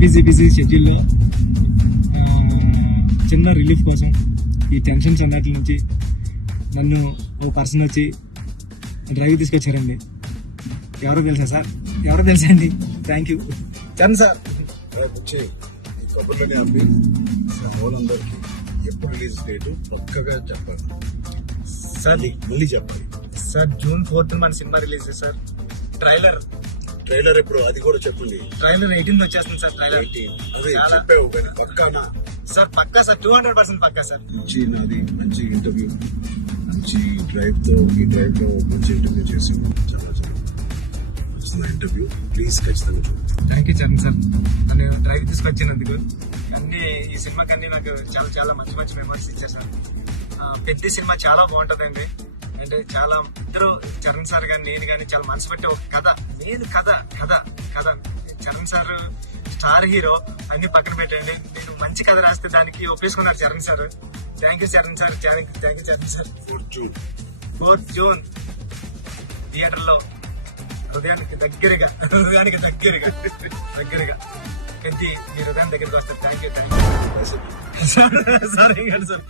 Busy షెడ్యూల్లో చిన్న relief కోసం ఈ టెన్షన్స్ అన్నిటి నుంచి నన్ను ఓ పర్సన్ వచ్చి డ్రైవ్ తీసుకొచ్చారండి. ఎవరో తెలుసా అండి. Thank you Charan sir. వచ్చి ఈ కబుర్లని ఆపి వాళ్ళందరికీ ఎప్పుడు రిలీజ్ డేట్ పక్కగా చెప్పాలి సార్. మళ్ళీ చెప్పాలి సార్ June 4th మన సినిమా రిలీజ్ సార్. ట్రైలర్ ఎప్పుడు అది కూడా చెప్పండి. ట్రైలర్ 18 వచ్చేస్తుంది సార్. ట్రైలర్ అదే చెప్పావు కానీ పక్కానా సార్? పక్కా సార్, 200% పక్కా సార్. మంచి ఇంటర్వ్యూ, మంచి డ్రైవ్ తో మంచి ఇంటర్వ్యూ చేసి చాలా ఇంటర్వ్యూ. ప్లీజ్ ఖచ్చితంగా చూడండి. థ్యాంక్ యూ చరణ్ సార్, నన్ను డ్రైవ్ తీసుకొచ్చినందుకు. ఈ సినిమాకి అన్ని నాకు చాలా మంచి మెమరీస్ ఇచ్చారు సార్. పెద్ద సినిమా చాలా బాగుంటుందండి. అంటే చాలా ఇద్దరు చరణ్ సార్ కానీ నేను కానీ చాలా మనసు పెట్టి ఒక కథ చరణ్ సార్ స్టార్ హీరో అన్ని పక్కన పెట్టండి. నేను మంచి కథ రాస్తే దానికి ఒప్పేసుకున్నారు Charan sir. Thank you Charan sir. Thank you Charan sir. 4th June థియేటర్లో హృదయానికి దగ్గరగా పెద్ద మీ హృదయం దగ్గరికి వస్తారు. Thank you sir.